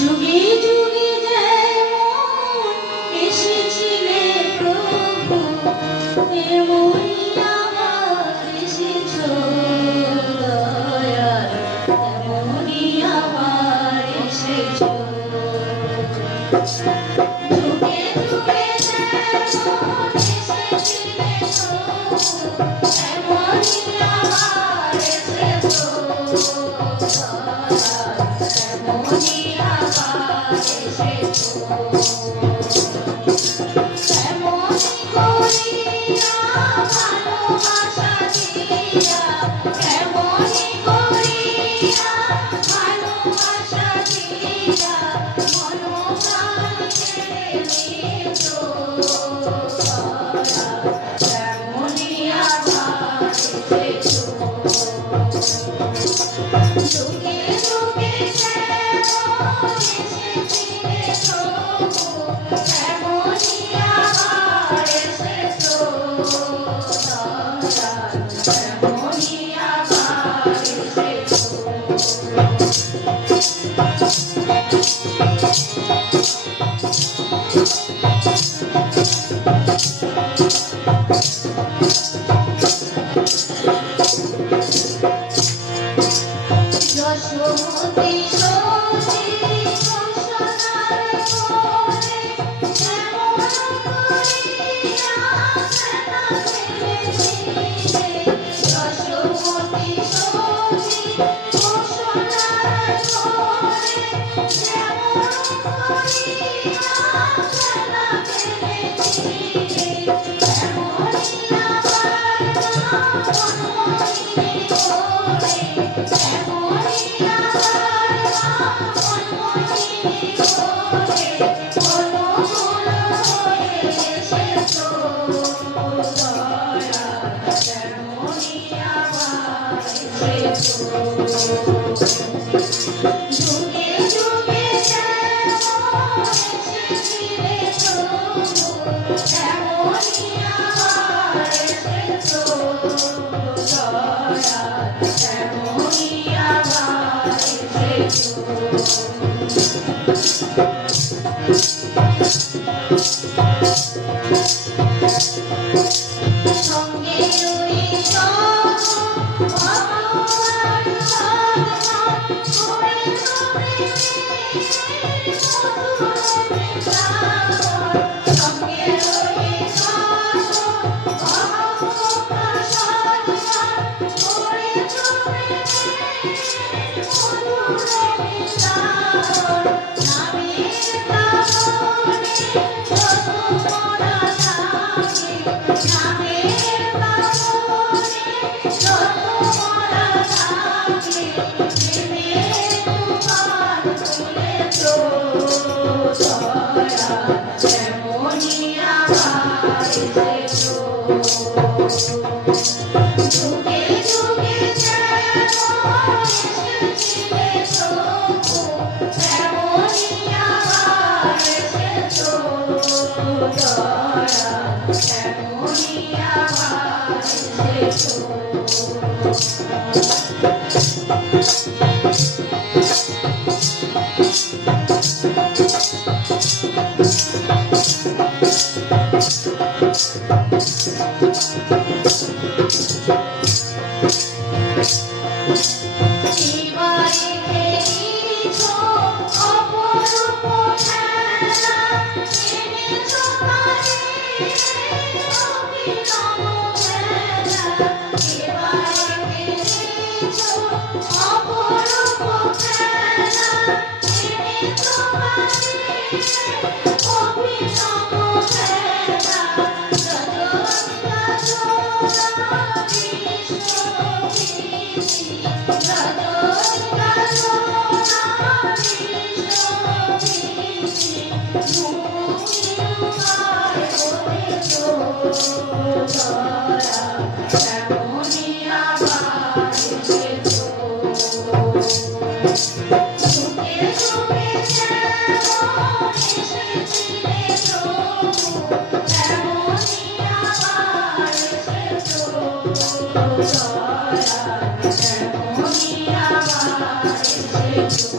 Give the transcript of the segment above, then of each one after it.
যুগে যুগে যেমন এসেছিলে প্রভু, তেমনি আবার এসেছো দয়াল, তেমনি আবার এসেছো। যুগে যুগে যেমন এসেছিলে প্রভু, তেমনি আবার এসেছো দয়াল, তেমনি আবার এসেছো। তেমনি করিয়া ভালোবাসা দিয়া, তেমনি করিয়া ভালোবাসা দিয়া, মন প্রাণ কেড়ে নিয়েছো দয়াল, তেমনি আবার এসেছো। যুগে যুগে যেমন এসেছিলে প্রভু, তেমনি আবার এসেছো দয়াল, তেমনি আবার এসেছো। যশোমতী সতী ঘোষণার কোলে, যেমন করিয়া সেনা ফেলেছিলে। যশোমতী সতী ঘোষণার কোলে, যেমন করিয়া সেনা ফেলেছিলে, তেমনি আবার মনমোহিনী করে, তেমনি আবার মনমোহিনী করে, অনুকূল হয়ে এসেছো দয়াল, তেমনি আবার এসেছো। যুগে যুগে যেমন এসেছিলে প্রভু, তেমনি আবার এসেছো দয়াল, তেমনি আবার এসেছো। সঙ্গে রইছো ভগবান ভগবান, করেছো প্রেমের মধুর বৃন্দাবন। সঙ্গে রইছো ভগবান ভগবান, করেছো প্রেমের মধুর বৃন্দাবন। নামের কারণে যত মোরা থাকি, নামের কারণে যত মোরা থাকি, প্রেমের তুফান তুলেছো দয়াল, তেমনি আবার এসেছো। যুগে যুগে যেমন এসেছিলে প্রভু, তেমনি আবার এসেছো দয়াল, তেমনি আবার এসেছো। জীবনে খেলিছো অপরূপ খেলা, এনেছো পারে অভিনব খেলা। জীবনে খেলিছো অপরূপ খেলা, এনেছো পারে অভিনব খেলা। যজন্তা জোড়া বিশ্বভীতি, যজন্তা জোড়া বিশ্বভীতি, মুক্তিমার করেছো দয়াল, তেমনি আবার এসেছো। যুগে যুগে যেমন এসেছিলে প্রভু, তেমনি আবার এসেছো দয়াল, তেমনি আবার এসেছো।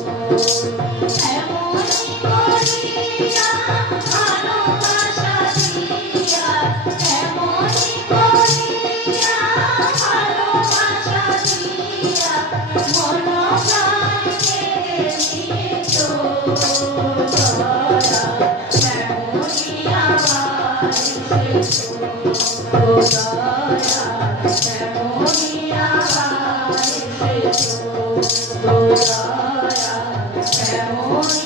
তেমনি আবার এসেছো গো দয়া তেমনি